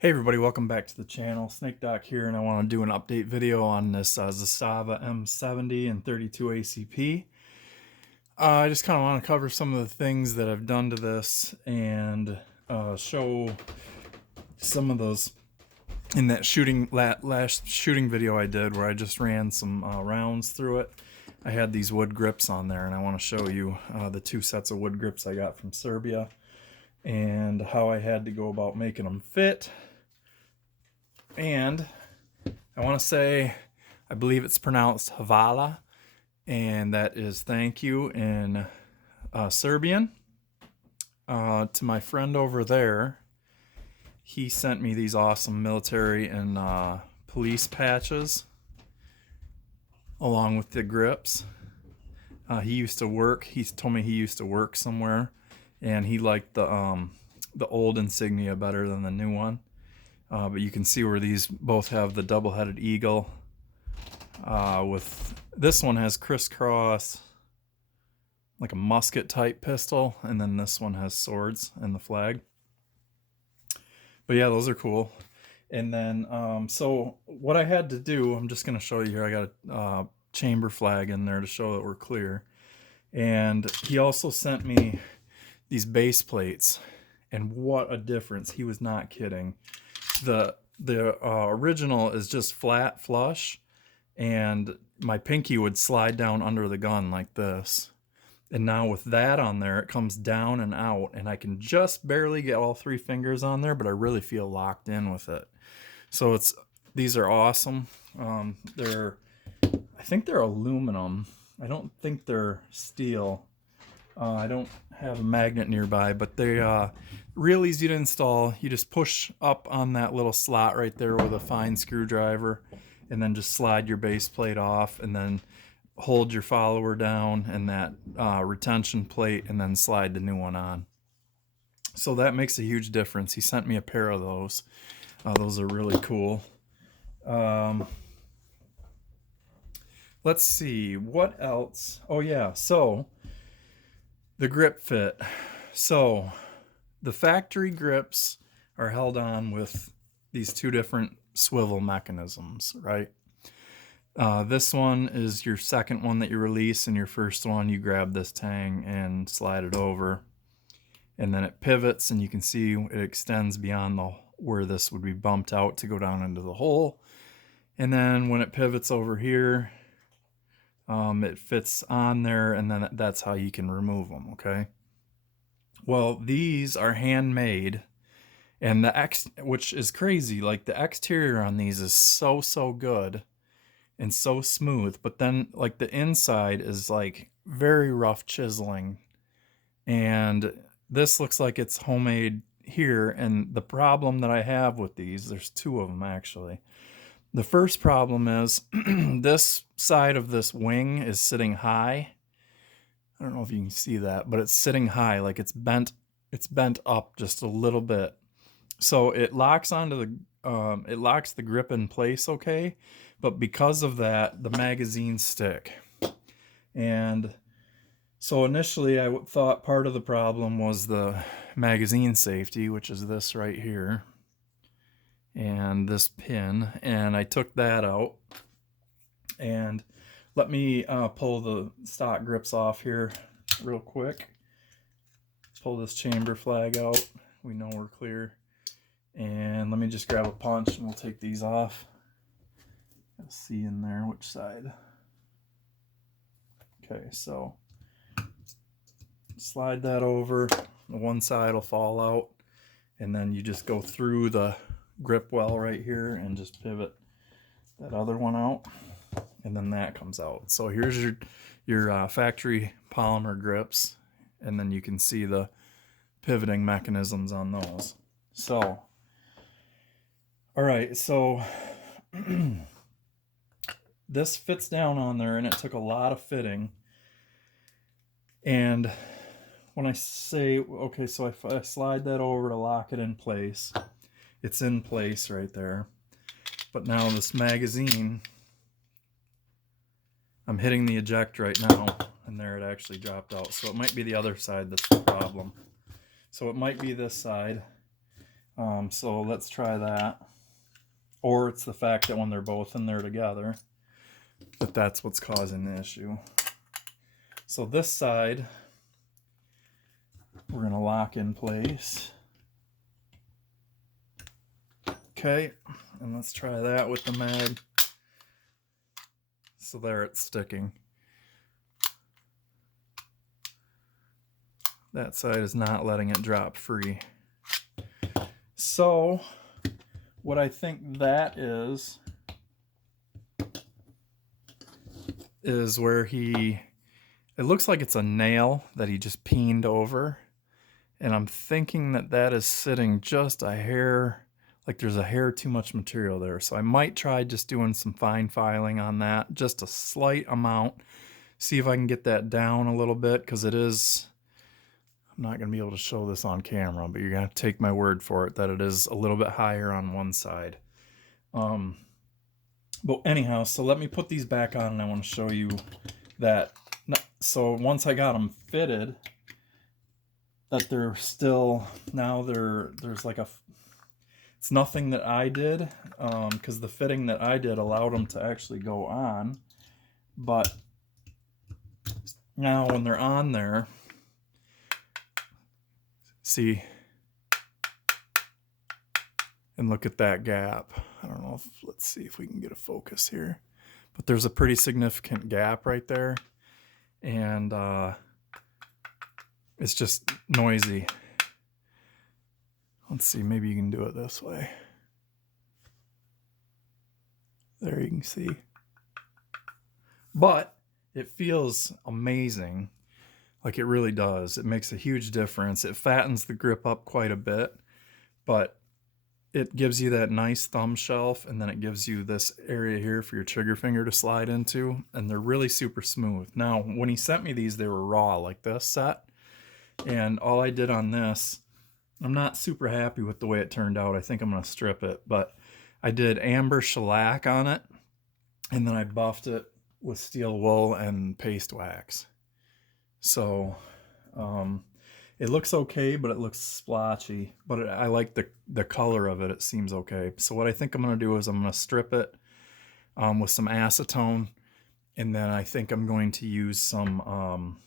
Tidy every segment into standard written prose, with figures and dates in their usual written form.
Hey everybody, welcome back to the channel. Snake Doc here, and I want to do an update video on this Zastava M70 and 32 ACP. I just kind of want to cover some of the things that I've done to this and show some of those in that last shooting video I did where I just ran some rounds through it. I had these wood grips on there, and I want to show you the two sets of wood grips I got from Serbia and how I had to go about making them fit. And I want to say, I believe it's pronounced Hvala, and that is thank you in Serbian. To my friend over there, he sent me these awesome military and police patches along with the grips. He told me he used to work somewhere, and he liked the old insignia better than the new one. But you can see where these both have the double-headed eagle. With this one has crisscross, like a musket type pistol, and then this one has swords and the flag. But yeah, those are cool. And then, so what I had to do, I'm just going to show you here. I got a chamber flag in there to show that we're clear. And he also sent me these base plates, and what a difference. He was not kidding. The original is just flat flush, and my pinky would slide down under the gun like this. And now with that on there, it comes down and out, and I can just barely get all three fingers on there, but I really feel locked in with it. So these are awesome. I think they're aluminum. I don't think they're steel. I don't have a magnet nearby, but they real easy to install. You just push up on that little slot right there with a fine screwdriver, and then just slide your base plate off, and then hold your follower down and that retention plate, and then slide the new one on. So that makes a huge difference. He sent me a pair of those. Those are really cool. Let's see, what else? Oh yeah, so the grip fit. So the factory grips are held on with these two different swivel mechanisms, right? This one is your second one that you release, and your first one you grab this tang and slide it over, and then it pivots, and you can see it extends beyond where this would be bumped out to go down into the hole. And then when it pivots over here, it fits on there, and then that's how you can remove them, okay? Well, these are handmade, and which is crazy, like the exterior on these is so good and so smooth, but then like the inside is like very rough chiseling, and this looks like it's homemade here. And the problem that I have with these, there's two of them actually. The first problem is this side of this wing is sitting high. I don't know if you can see that, but it's sitting high, like it's bent up just a little bit. So it locks onto it locks the grip in place okay, but because of that, the magazines stick. And so initially I thought part of the problem was the magazine safety, which is this right here, and this pin, and I took that out. And let me pull the stock grips off here real quick. Pull this chamber flag out. We know we're clear. And let me just grab a punch and we'll take these off. Let's see in there which side. Okay, so slide that over. The one side will fall out, and then you just go through the grip well right here and just pivot that other one out, and then that comes out. So here's your factory polymer grips, and then you can see the pivoting mechanisms on those. So all right, so this fits down on there, and it took a lot of fitting. And when I say, okay, so if I slide that over to lock it in place, it's in place right there. But now this magazine, I'm hitting the eject right now, and there it actually dropped out. So it might be the other side that's the problem. So it might be this side. So let's try that. Or it's the fact that when they're both in there together, that's what's causing the issue. So this side, we're going to lock in place. Okay, and let's try that with the mag. So there, it's sticking. That side is not letting it drop free. So what I think that is where it looks like it's a nail that he just peened over. And I'm thinking that is sitting just a hair, like there's a hair too much material there. So I might try just doing some fine filing on that, just a slight amount. See if I can get that down a little bit, because it is, I'm not going to be able to show this on camera, but you're going to have to take my word for it that it is a little bit higher on one side. But anyhow, so let me put these back on, and I want to show you that. So once I got them fitted, that they're still, now there's like it's nothing that I did, because the fitting that I did allowed them to actually go on. But now when they're on there, see, and look at that gap. I don't know if, let's see if we can get a focus here, but there's a pretty significant gap right there, and it's just noisy. Let's see, maybe you can do it this way. There, you can see. But it feels amazing. Like, it really does. It makes a huge difference. It fattens the grip up quite a bit, but it gives you that nice thumb shelf, and then it gives you this area here for your trigger finger to slide into, and they're really super smooth. Now, when he sent me these, they were raw like this set, and all I did on this, I'm not super happy with the way it turned out. I think I'm going to strip it, but I did amber shellac on it, and then I buffed it with steel wool and paste wax. So it looks okay, but it looks splotchy, but I like the color of it. It seems okay. So what I think I'm going to do is I'm going to strip it with some acetone, and then I think I'm going to use some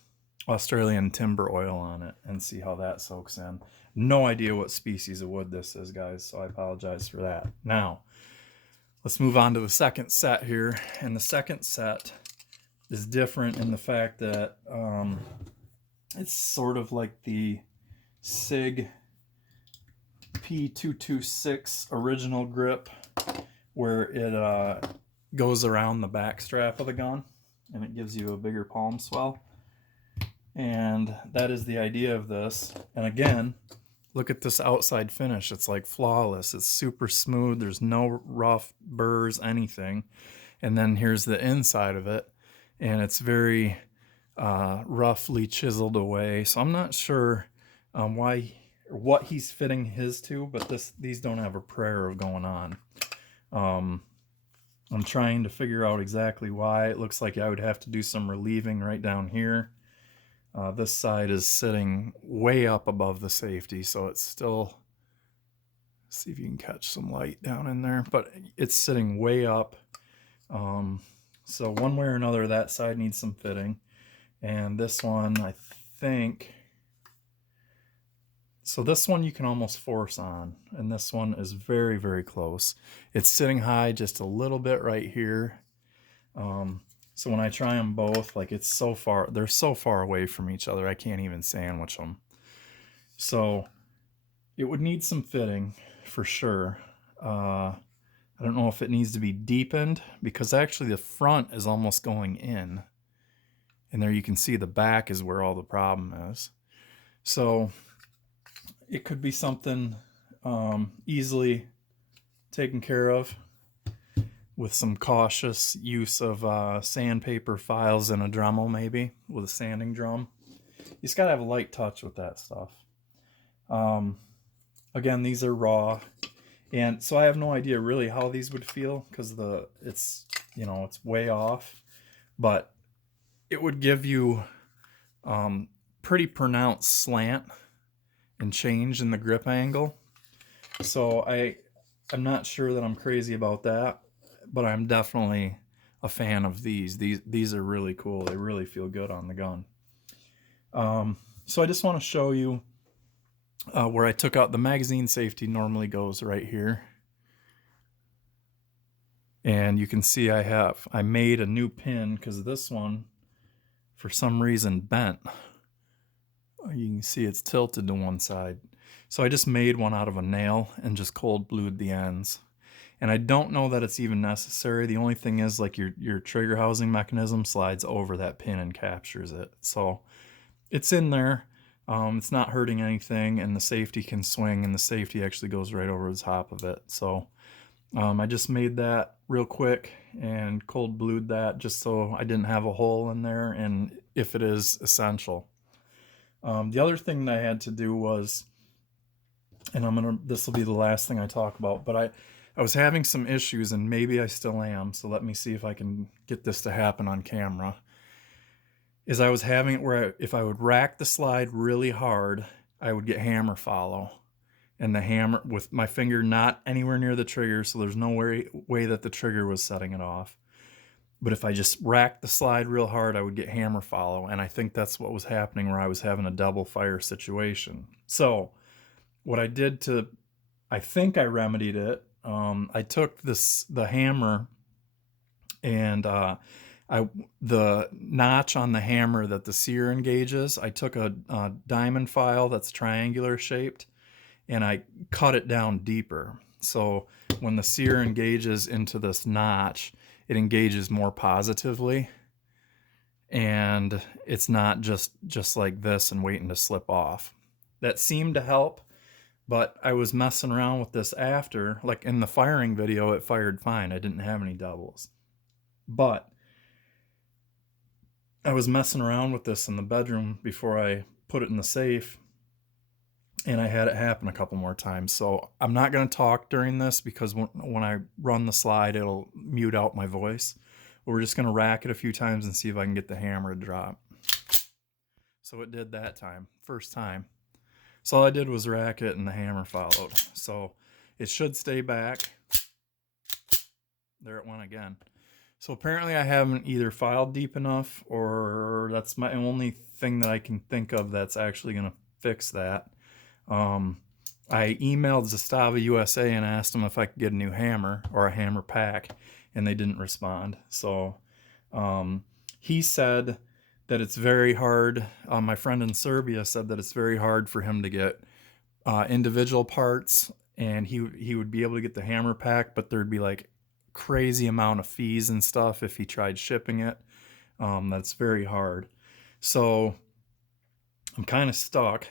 Australian timber oil on it and see how that soaks in. No idea what species of wood this is, guys, so I apologize for that. Now, let's move on to the second set here, and the second set is different in the fact that it's sort of like the SIG P226 original grip, where it goes around the back strap of the gun, and it gives you a bigger palm swell. And that is the idea of this. And again, look at this outside finish. It's like flawless. It's super smooth. There's no rough burrs, anything. And then here's the inside of it, and it's very roughly chiseled away. So I'm not sure why or what he's fitting his to, but these don't have a prayer of going on. I'm trying to figure out exactly why. It looks like I would have to do some relieving right down here. This side is sitting way up above the safety, so it's still, see if you can catch some light down in there, but it's sitting way up. So one way or another, that side needs some fitting. And this one, I think, so this one you can almost force on, and this one is very, very close. It's sitting high just a little bit right here. So when I try them both, like, it's so far, they're so far away from each other, I can't even sandwich them. So it would need some fitting for sure. I don't know if it needs to be deepened, because actually the front is almost going in. And there you can see the back is where all the problem is. So it could be something easily taken care of with some cautious use of sandpaper files and a Dremel, maybe with a sanding drum. You just gotta have a light touch with that stuff. Again, these are raw, and so I have no idea really how these would feel, because it's way off, but it would give you pretty pronounced slant and change in the grip angle. So I'm not sure that I'm crazy about that, but I'm definitely a fan of these. These are really cool. They really feel good on the gun. So I just want to show you where I took out the magazine safety. Normally goes right here, and you can see I made a new pin because this one for some reason bent. You can see it's tilted to one side. So I just made one out of a nail and just cold blued the ends. And I don't know that it's even necessary. The only thing is, like, your trigger housing mechanism slides over that pin and captures it. So it's in there. It's not hurting anything, and the safety can swing, and the safety actually goes right over the top of it. So I just made that real quick and cold blued that just so I didn't have a hole in there, and if it is essential. The other thing that I had to do was, and this will be the last thing I talk about, but I was having some issues, and maybe I still am, so let me see if I can get this to happen on camera. Is I was having it where if I would rack the slide really hard, I would get hammer follow. And the hammer, with my finger not anywhere near the trigger, so there's no way that the trigger was setting it off. But if I just racked the slide real hard, I would get hammer follow. And I think that's what was happening, where I was having a double fire situation. So what I did I think I remedied it. I took the hammer, and the notch on the hammer that the sear engages, I took a diamond file that's triangular shaped, and I cut it down deeper. So when the sear engages into this notch, it engages more positively, and it's not just like this and waiting to slip off. That seemed to help, but I was messing around with this after. Like in the firing video, it fired fine. I didn't have any doubles. But I was messing around with this in the bedroom before I put it in the safe, and I had it happen a couple more times. So I'm not going to talk during this because when I run the slide, it'll mute out my voice. But we're just going to rack it a few times and see if I can get the hammer to drop. So it did that time, first time. So all I did was rack it, and the hammer followed. So it should stay back. There it went again. So apparently I haven't either filed deep enough, or that's my only thing that I can think of that's actually going to fix that. I emailed Zastava USA and asked them if I could get a new hammer or a hammer pack, and they didn't respond. So he said that it's very hard. My friend in Serbia said that it's very hard for him to get individual parts, and he would be able to get the hammer pack, but there'd be like crazy amount of fees and stuff if he tried shipping it. That's very hard. So I'm kind of stuck.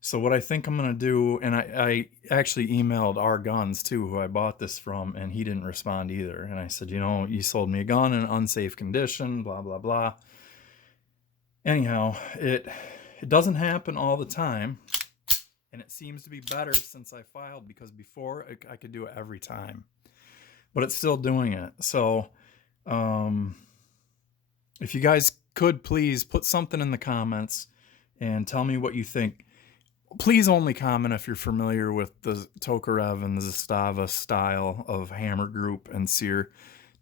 So what I think I'm going to do, and I actually emailed our guns too, who I bought this from, and he didn't respond either. And I said, you sold me a gun in an unsafe condition, blah, blah, blah. Anyhow, it doesn't happen all the time, and it seems to be better since I filed, because before I could do it every time, but it's still doing it. So if you guys could please put something in the comments and tell me what you think. Please only comment if you're familiar with the Tokarev and the Zastava style of hammer group and sear.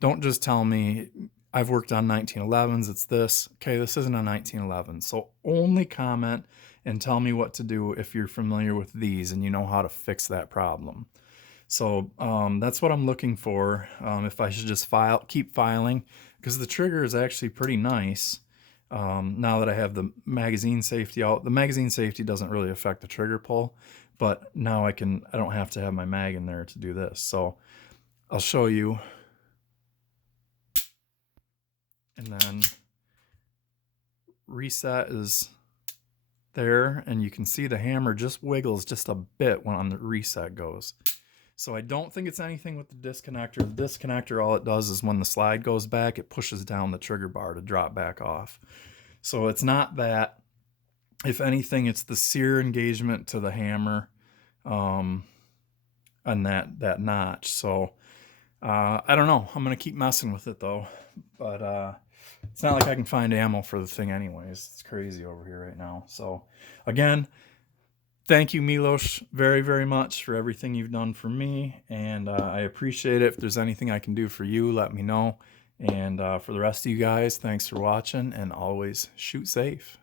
Don't just tell me I've worked on 1911s, it's this. Okay, this isn't a 1911. So only comment and tell me what to do if you're familiar with these and you know how to fix that problem. So that's what I'm looking for. If I should just keep filing, because the trigger is actually pretty nice. Now that I have the magazine safety out, the magazine safety doesn't really affect the trigger pull, but now I don't have to have my mag in there to do this. So I'll show you. And then reset is there, and you can see the hammer just wiggles just a bit when on the reset goes. So I don't think it's anything with the disconnector. The disconnector, all it does is when the slide goes back, it pushes down the trigger bar to drop back off. So it's not that. If anything, it's the sear engagement to the hammer and that notch. So I don't know. I'm going to keep messing with it though. But it's not like I can find ammo for the thing anyways. It's crazy over here right now. So again, thank you, Milos, very, very much for everything you've done for me. And I appreciate it. If there's anything I can do for you, let me know. And for the rest of you guys, thanks for watching, and always shoot safe.